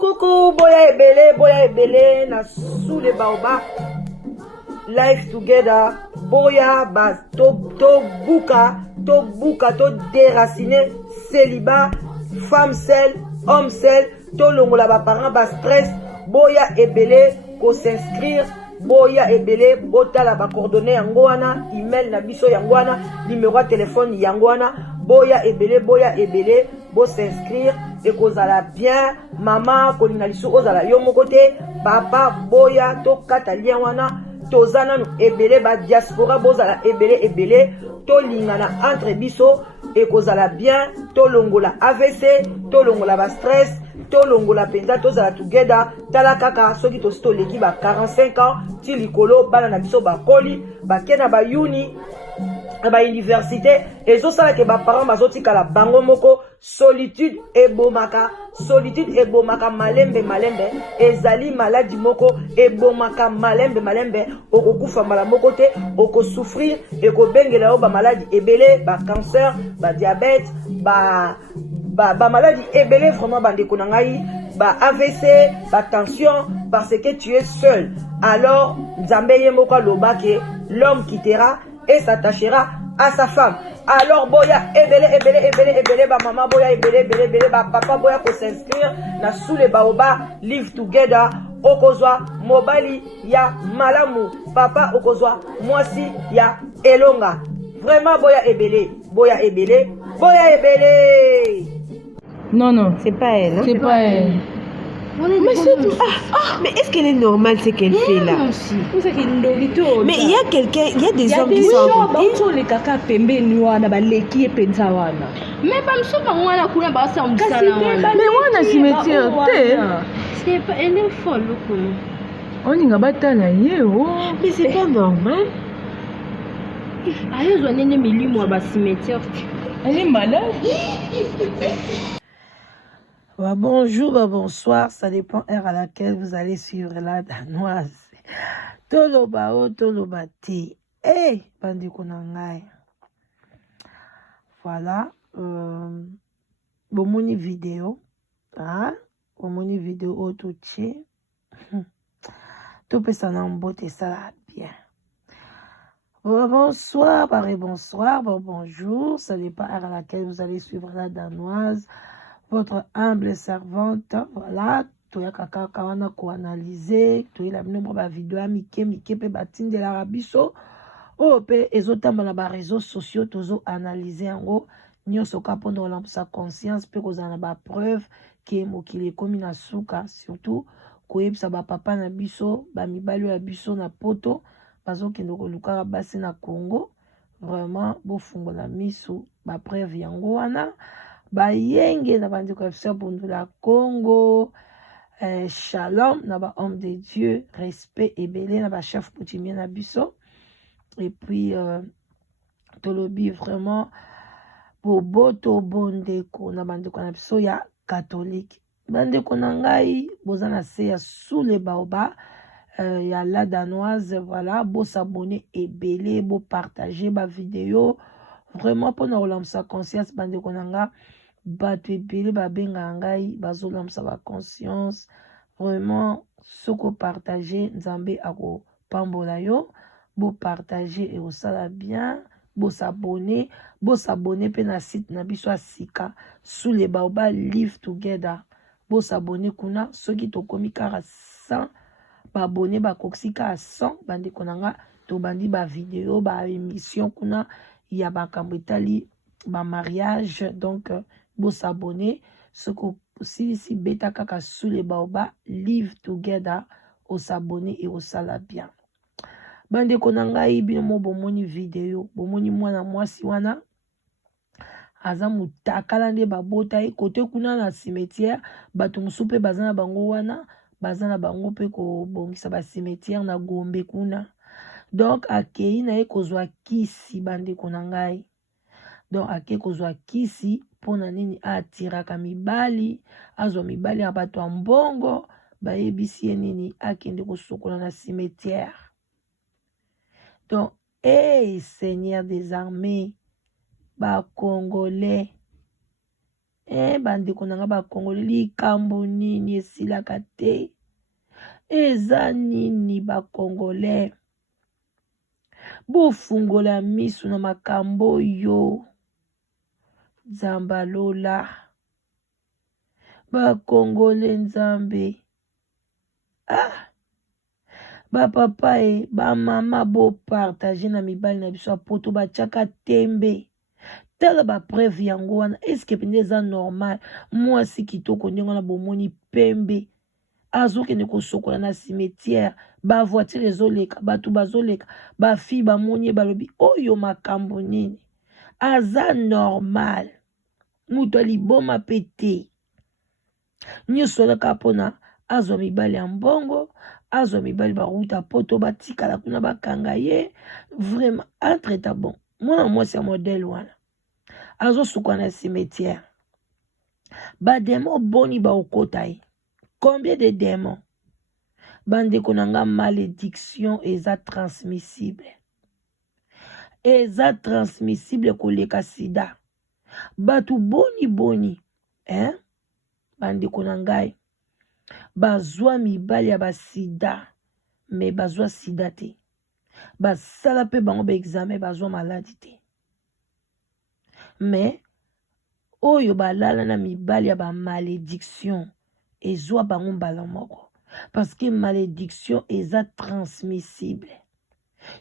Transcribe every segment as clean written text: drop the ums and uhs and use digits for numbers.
Coucou, boya ebele na sous les baobab. Life together, boya bas to buka, to déraciner célibat, femme seule, homme seul, to longola ba parents ba stress, boya ebele ko s'inscrire, boya ebele botala ba coordonnées yango wana, email na biso yango wana, numéro de téléphone yango wana, boya ebele bo s'inscrire et kozala bien, maman kolinga lisu ozala yo moko te, papa boya to kata lien wana. Tozana nu ebele ba diaspora bozala ebele to lingana entre biso et kozala bien to longola AVC to longola ba stress to longola penza tozala together tala kaka soki to leki ba 45 ans ti likolo bana na biso ba koli ba kena ba uni ba université ezosala ke ba parents bazotikala bango moko solitude ebomaka malembe ezali maladie moko ebomaka malembe okokufa mbala moko te okosouffrir ekobengela yo ba maladie ebele ba cancer ba diabète ba maladie ebele vraiment bandeko na ngai ba AVC ba tension parce que tu es seul. Alors Nzambe ye moko lobake l'homme quittera et s'attachera à sa femme. Alors boya ebele ba maman boya ebele ba papa boya ko s'inscrire na sous les baobab live together okozwa mobali ya malamu papa okozwa mwasi ya elonga. Vraiment boya ebele. Non, c'est pas elle. Hein? c'est pas elle. Mais surtout, mais est-ce qu'elle est normale ce qu'elle fait là? Mais il y a quelqu'un, il y a des hommes qui sont à côté. Les caca pembeni wana baleki epenza wana. Mais bamso bangwana kuna basa msala wana. Mais wana cimetière te. C'est pas elle est folle kuna. Oninga batala yeo. Mais c'est pas normal. Ayo zonene milimo ba cimetière. Elle est malade. Bonjour, bonsoir, ça dépend heure à laquelle vous allez suivre la danoise. Toloba ti. Hey, bandiko na ngai. Voilà, bomoni vidéo, bomoni vidéo autoché. Tout peut s'en emboîter, ça va bien. Bonsoir, bonsoir, bonjour, ça dépend heure à laquelle vous allez suivre la danoise. Votre humble servante, voilà, toya kaka kawana ko analyser, toya la nombre ba vidéo mike pe batinde la rabiso. O pe ezotamba na ba réseaux sociaux tozo analyser yango nyoso ka pondre sa conscience pe kozana ba preuve ke mokili komi na suka surtout koyebisa ba papa na biso ba mibali ya biso na poto bazokende koluka basi na Congo. Vraiment bo fungola miso ba preuve yango wana. Bayenge na bandiko ya bundu la Congo, shalom na ba homme de Dieu, respect ebele na ba chef coutumier na biso. Et puis tolobi vraiment boboto bondeko na bandiko na biso ya catholique. Bandeko na ngai bozana se ya sous les baobab ya la danoise, voilà, bo s'abonner ebele, bo partager ba vidéo. Vraiment pour nous relancer sa conscience bandeko na nga bato ebele babenga ngai bazolamisa ba conscience. Vraiment soko partager nzambe ako pambola yo, bo partager et osala bien, bo s'abonner pe na site na biso asika sous les baobab live together, bo s'abonner kuna soki tokomi kaka 100 ba abonner ba koksika à 100 bandeko na nga to bandi ba vidéo ba émission kuna ya ba kambetali ba mariage. Donc bo s'abonner ce que si beta kaka sous les baobab live together o s'abonner et o sala bien. Bande konanga bino mo bomoni vidéo bomoni mwana mwasi wana aza mutakala nde babota e kote kuna na cimetière bato musupe bazana bango wana bazana bango pe ko bongisa ba cimetière na Gombe kuna. Donc akei na e kozwa kisi bande konanga. donc ake kozwa kisi mpona nini atiraka mibali azwa mibali ya bato ya mbongo bayebisi ye nini akende kosokola na cimetière. Donc hey Seigneur des armées bakongolais bandeko na nga bakongolais likambo nini esilaka te eza nini bakongolais bofungola miso na makambo oyo Nzambalola bakongole Nzambe bapapa bamama bopartage na mibali na biso apoto batiaka tembe tala bapreuve yango wana eske pende eza normal mwasi kitoko ndenge wana bomoni pembe azokende kosokola na cimetière bavoiture ezoleka bato bazoleka bafille bamoni balobi oyo makambo nini aza normal mutu aliboma pe te nyonso alaka mpona azwa mibali ya mbongo azwa mibali baruta poto batikala kuna bakanga ye vraiment entreta bon mwana mwasi ya modele wana azosuka na cimetière bademo boni baokota ye combien de démons bandeko na nga malédiction eza transmissible koleka sida batu boni bandeko na ngai bazwa mibali ya basida me bazwa sida te basala pe bango baexamen bazwa maladi te me oyo balala na mibali ya bamalédiction ezwa bango mbala moko parce que malédiction eza transmissible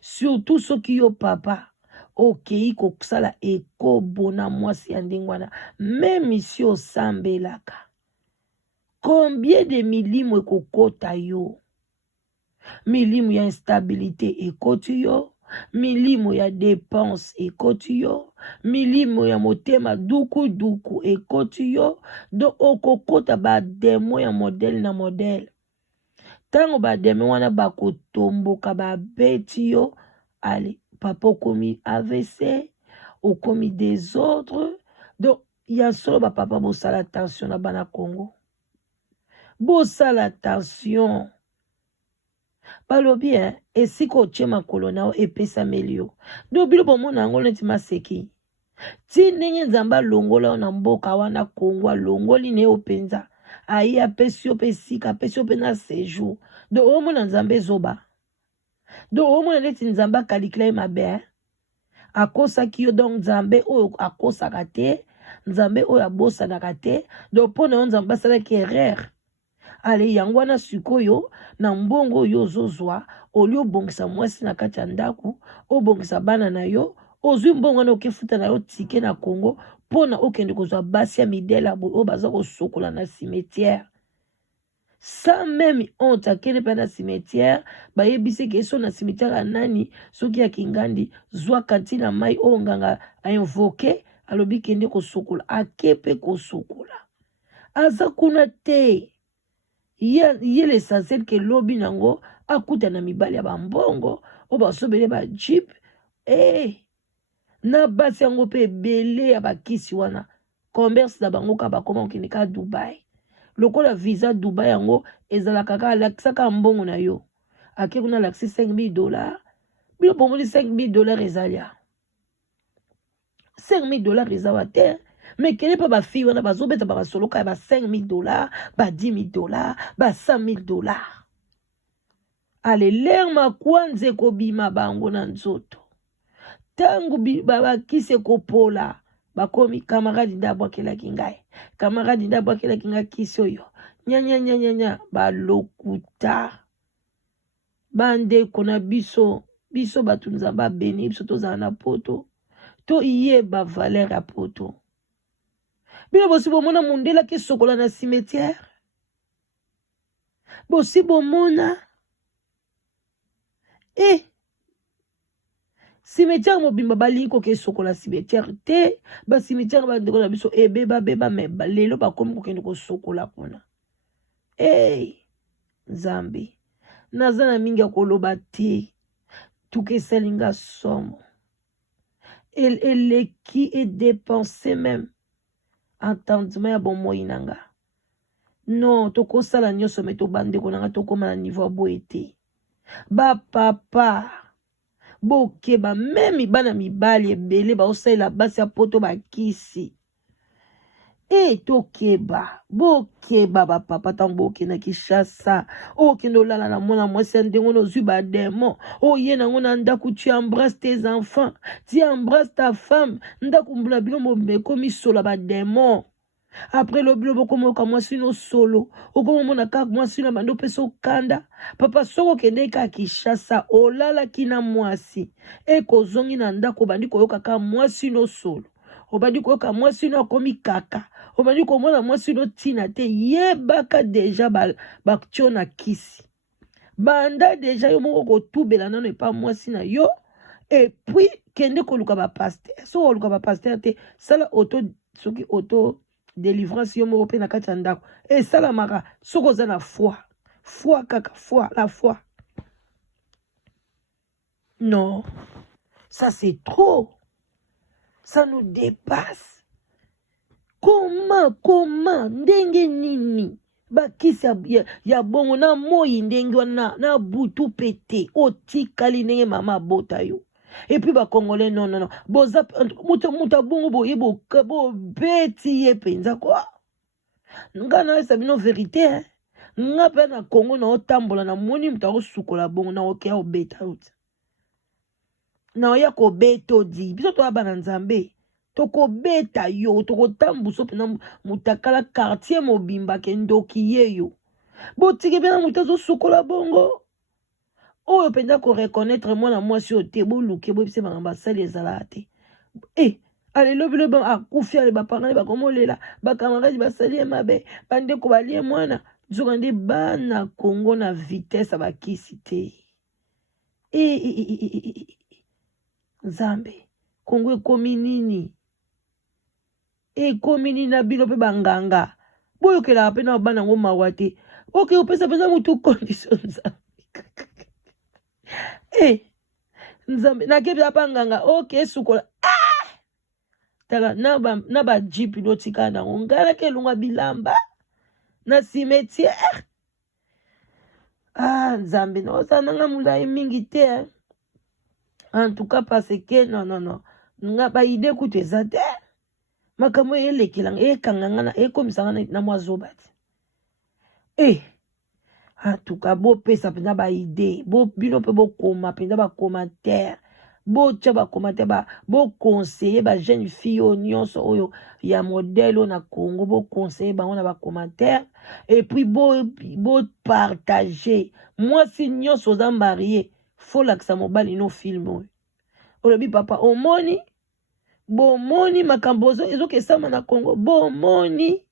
surtout soki yo papa okei kosala ekobona mwasi ya ndenge wana meme si osambelaka combien de milimo ekokota yo milimo ya instabilité ekoti yo milimo ya dépense ekoti yo milimo ya motema duku ekoti yo donc okokota bademo ya modele na modele ntango bademo wana bakotomboka babeti yo ale papa okomi AVC okomi désordre donc ya solo bapapa bosala attention na bana Congo bosala attention balobi esika otie makolo nao epesameli yo donc bilo bomona yango neti maseki ti ndenge Nzambe alongola yo na mboka wana Congo alongoli na yo mpenza ayi apesi yo mpe esika apesi yo mpe na séjour donc omona Nzambe ezoba donc omona neti Nzambe akalikila ye mabe akosaki yo donc Nzambe oyo akosaka te Nzambe oyo abosanaka te donc mpona yo Nzambe asalaki erreur ale yango wana sikoyo na mbongo oyo ozozwa oli obongisa mwasi na kati ya ndako obongisa bana na yo ozwi mbongo wana okefuta na yo tike na Congo mpona okende kozwa basi ya midela oyo baza kosokola na cimetière sans même honte akende mpe na cimetière bayebisi ke so na cimetière ya nani soki ya Kingandi zwa kantine ya mai oyo nganga ainvoke alobi kende kosokola ake mpe kosokola aza kuna te ye l'essentiel ke lobi nango akuta na mibali ya bambongo o basobele ba jeep na basi yango pe ebele ya bakisi wana commerce na bango ka bakoma okende ka Dubai lokola visa Dubai yango ezalaka kaka alakisaka mbongo na yo ake kuna alakisi $5,000 bilo bomoli $5,000 ezalia $5,000 ezawa te mais kele pa bafille wana bazobeta bakasoloka ya ba $5,000 ba $10,000 ba $100,000 ale ler makwanza ekobima bango na nzoto tangu bakise kopola bakomi kamaradi ndabwakelaki ngai kamaradi ndabwakelaki ngai kisi oyo nyanya balokuta bandeko na biso bato Nzambe abeni biso tozala na poto toyeba valeur ya poto bino bosi bomona mundela kesokola na cimetière bosi bomona cimetière mobimba balingi koke sokola cimetière te bacimetière bandeko na biso ebeba me lelo bakomi kokende kosokola kuna Nzambe naza na mingi ya koloba te tukesalinga somo et qui est dépensé même. Entendement ya bon moi inanga. Non, toko sala nyoso me to bande konanga toko ma niveau boete. Ba papa. Bokeba même bana mibali ebele ba osala basi ya poto ba kisi. Tokeba, bokeba ba papa tango kina Kishasa. Kendo lala na mona mwasi ndengo no zuba demo. Yena ngona ndaku tu embrasses tes enfants, tu embrasses ta femme, ndaku mbula bilombo mbeko misola ba demo. Après le blobo comme ka mwasi no solo, okomo mona ka mwasi na bando peso kanda. Papa soko kende ka Kishasa, olala kina mwasi. Kozongi na ndako bandi koyoka ka mwasi no solo. Obandi koyoka mwasi no akomi kaka. Obandi komona mwasi no tina te yebaka deja bakcho na kisi. Banda deja yo moko kotubela nano epa mwasi na yo. Et puis kende koluka ba pasteur. So koluka ba pasteur te sala auto délivrance yo moko pe na kati ya ndako. Sala maka soko za na foi. Foi kaka, foi, la foi. Non. Ça c'est trop. Ça nous dépasse. Comment, ndenge nini, bakisi ya bongo na moi ndenge wana na butu pete, otikali ndenge mama bota yo. Et puis ba congolais non. Boza muta bongo boye bo beti ye penza quoi. Nga na sabino vérité hein. Nga pe na Congo na otambola na moni muta osukola bongo na okia obeta out. Na oya ko beto di, biso to abana nzambe. Toko beta yo, toko tambuso pena mutakala quartier mobimba kendoki yo. Botike bena mutazo sukola bongo. Oyo penda ko reconnaître moi na moi si ote bo luke bo bise bangamba sali ezalate. Allez le bon akufi ale ba parents ba komolela, ba camarades ba sali mabe, bande ko balie mwana, zokande bana Congo na vitesse ba kisite. Nzambe, Congo ekomi nini? Ekomi nini na bino pe banganga. Boyo kela pe na bana ngo mawate. Opesa pesa mutu condition nzambe. Nzambe na kebi apanganga. Sukola. Tala na ba jeep no tika na ngala ke lunga bilamba na cimetière. Nzambe no sananga mulai mingi te. En tout cas parce que non. Nga ba ide kuteza te. Makambo elekilang kanganga na komisanga na mwazobati. En tout cas bo pesa pena ba ide, bo bino pe bo koma pena ba commentaire. Bo tcha ba commentaire bo conseiller ba jeune fille nyonso oyo ya modèle na Congo, bo conseiller ba on a ba commentaire et puis bo partager. Moi si nyonso za marié, faut la que ça mobali no film. Olobi papa omoni bomoni makambozo ezoke sama na Congo bomoni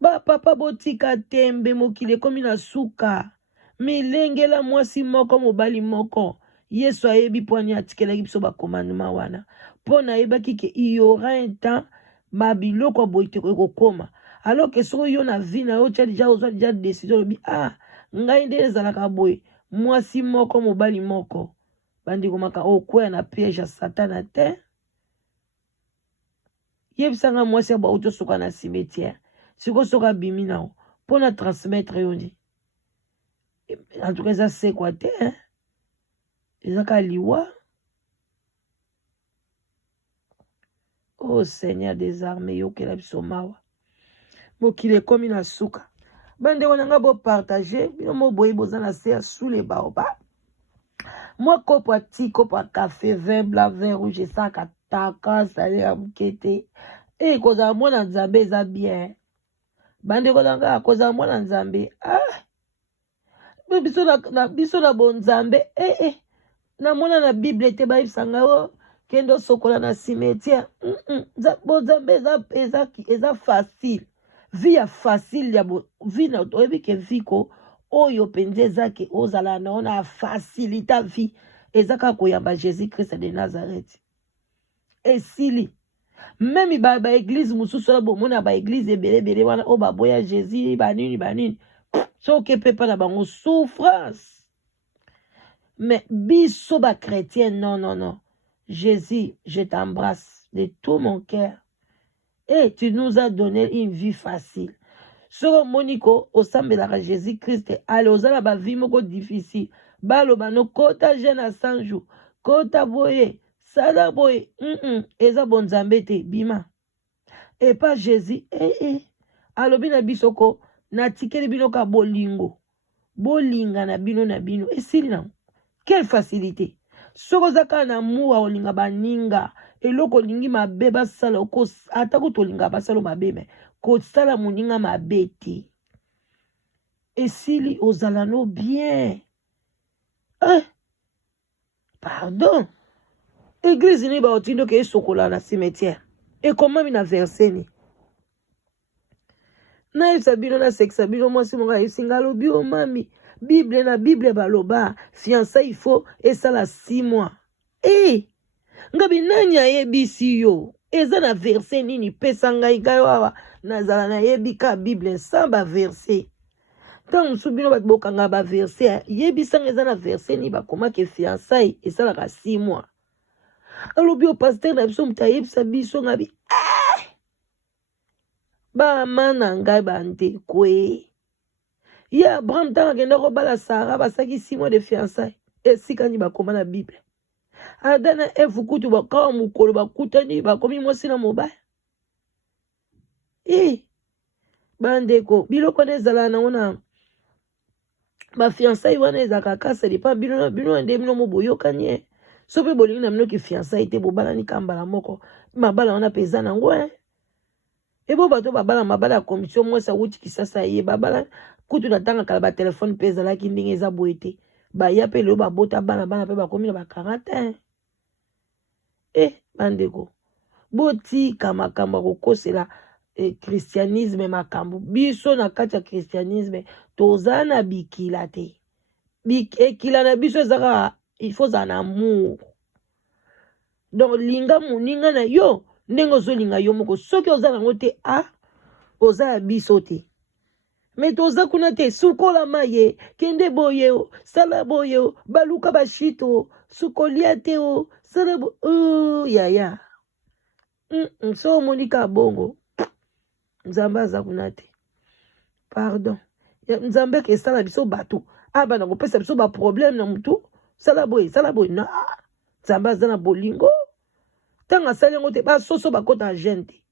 ba papa botika tembe mokile komi na suka milengela mwasi moko mobali moko Yesu ayebi poni atikela biso ba commandement wana pona yebaki ke il y aura un temps mabiloko boite ko koma alors que so yo na vie na yo déjà ozwa déjà décision lobi ngai nde ezalaka boye mwasi moko mobali moko bandi komaka okwe na piège ya satana te. Yebisanga mwasi ya ba auto soka na cimetière. Siko soka bimi na pour na transmettre yondi. En tout cas ça c'est quoi te hein. Ezaka liwa. Oh Seigneur des armées yo kela biso mawa. Mokile komi na suka. Bande wananga bo partager, bino mo boyi bozana se sous les baobabs. Moi, kopo a café, vin blanc, vin rouge, ça, kataka, salé, amkete. Koza mwana nzambe, za bien. Bande kolanga, koza mwana nzambe. Biso na bon nzambe. Na mwana na Bible te ba ibsanga kendo sokola na cimetière. Bon nzambe, eza facile. Vie ya facile, ya bo, vie na oyebi ke viko. Oyo penze zake ozala na ona facilita vie ezaka koyamba Jésus Christ de Nazareth. Esili même ba église mususu la bomona ba église ebele wana o baboya Jésus banini so ke pepa na bango souffrance. Mais biso ba chrétien non. Jésus, je t'embrasse de tout mon cœur. Et tu nous as donné une vie facile. Soro moniko, osambelaka Jésus-Christ, allez, osala ba vie moko difficile. Balo bano, kota jeune à 100 jours. Kota boye, sada boye, eza bonzambe te, bima. Et pas Jésus, alobi na bisoko, na tikeli bino ka bolingo. Bolinga na bino, esili na. Quelle facilité. Soko zaka na muwa olinga baninga. Eloko lingi mabe basala oko atako tolinga basalo mabe me ko sala muninga mabe te. Esili ozalano bien. Pardon. Église ni ba otindo ke sokola na cimetière. Et comment mina verser ni? Na yusabino na sexabino mwasi monga yusingalo bio mami. Bible baloba. Fiançailles il faut et ça la 6 mois. Ngabi nani ayebisi yo eza na verset nini pesa ngai gayo awa nazala na yebika Bible samba verset tant musubino bat bokanga ba verset yebisa eza na verset ni bakoma ke fiançailles esalaka 6 mois alobi o pasteur na biso mutayebisa biso ngabi ba mana ngai bante kwe ya Abraham tanga kenda ko bala Sarah basaki 6 mois de fiançailles esika ni bakoma na Bible. Adana efukutu bakawa mukolo bakutani bakomi mwasi na mobile. Bandeko biloko nezala na ona ba fiançailles wana ezaka kasa lipa bino nde bino moboyokanye. So pe bolingi na bino ki fiançailles te bobala ni kambala moko mabala wana peza nango ebo bato babala mabala commission mwasa wuti kisasa ye babala kutu na tanga kala ba telefone peza la ki ndenge eza boete. Ba ya pe lo ba bota bana pe bakomi na ba 40. Bandeko boti kamakamba kokosela christianisme makambo biso na kati ya christianisme tozana bikila te ekila na biso ezaka il faut za na amour donc linga muninga na yo ndenge ozolinga yo moko soki oza nango te oza ya biso te mais toza kuna te sukola maye kende boye sala boye baluka bashito sukolia te sala yaya so monika bongo nzambe aza kuna te pardon nzambe ke sala biso bato bana kopesa biso ba problème na mutu sala boye na nzambe aza na bolingo tanga sala yango te basoso bakota gente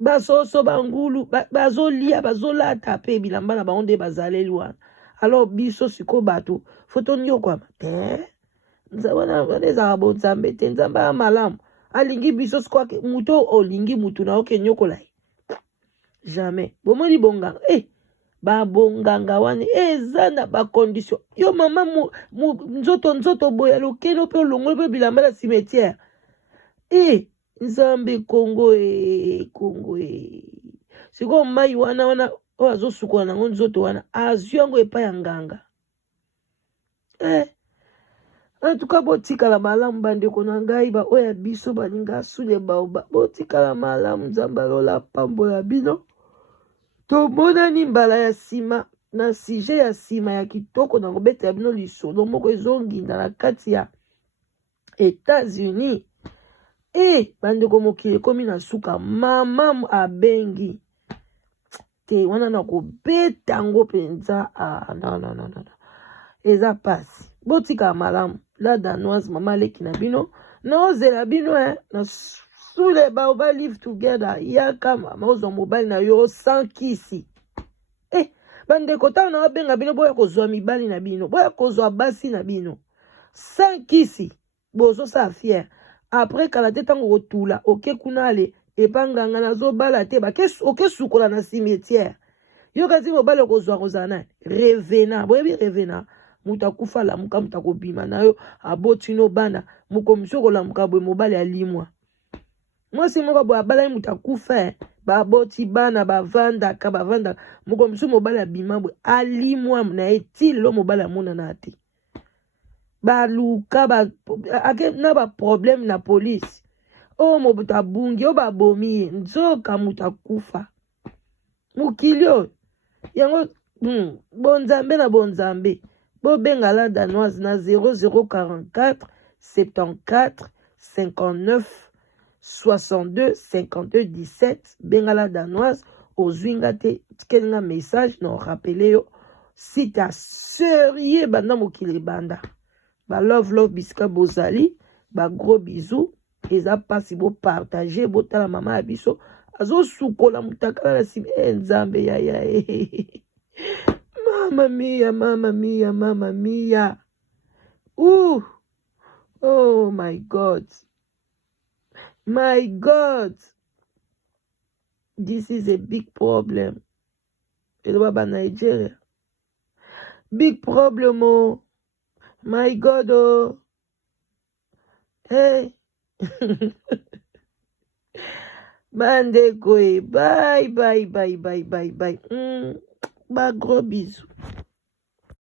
basoso bangulu bazolia bazolata pe bilamba na bango nde bazaleli wana alors biso siko bato foto nyokwa te nzabana ezaka bonzambe te nzambe ya malamu alingi biso sikoake mutu olingi mutu na oke nyokola jamais bomoni bonganga babonganga wana eza na bacondition yo mama nzoto boya lokeno mpe olongoli mpe bilamba na cimetière nzambe Kongo siko mai wana oyo azosukola nango nzoto wana azwi yango epai ya nganga en tout cas botikala malamu bandeko na ngai oyo ya biso balinga asule baoba botikala malamu nzambe alola pambo ya bino tomonani mbala ya nsima na sujet ya nsima ya kitoko na kobeta ya bino lisolo moko ezonginda na kati ya États-Unis bandeko mokili ekomi na suka mama abengi te wana na kobeta yango mpenza non eza pasi botika malamu la danoise mama leki na bino naozela bino na sule ba live together yaka mama ozwa mobali na yo sankisi bandeko tano na babenga bino boya kozwa mibali na bino boya kozwa basi na bino sankisi bozosala fiere après kala te tango kotula oke kuna ale epanganga nazobala te oke sukola na cimetière yo kasi mobali okozwa kozala na revena boyebi revena mutu akufa lamuka mutu akobima na yo aboti no bana mokomisi okolamuka boye mobali alimwa mwasi moko boye abalani mutu akufa baboti bana bavandaka mokomisi mobali abima boye alimwa na eti lelo mobali amonana te baluka na baproblème na polisi mobutu abungi babomi ye nzoka mutu akufa mokili oyo yango bonzambe na bonzambe bobenga la danoise na 0044 74 59 62 52 17 bengala danoise ozwinga te tikelinga message na rappele yo si ta sérieux banda mokili banda ba love bisika bozali ba gros bisous eza pasi bo partager botala mama ya biso azosukola mutakala na sima nzambe ya mama mia ooh oh my god this is a big problem eloba Nigeria big problem oh my god oh hey bandeko bye ba gros bisous.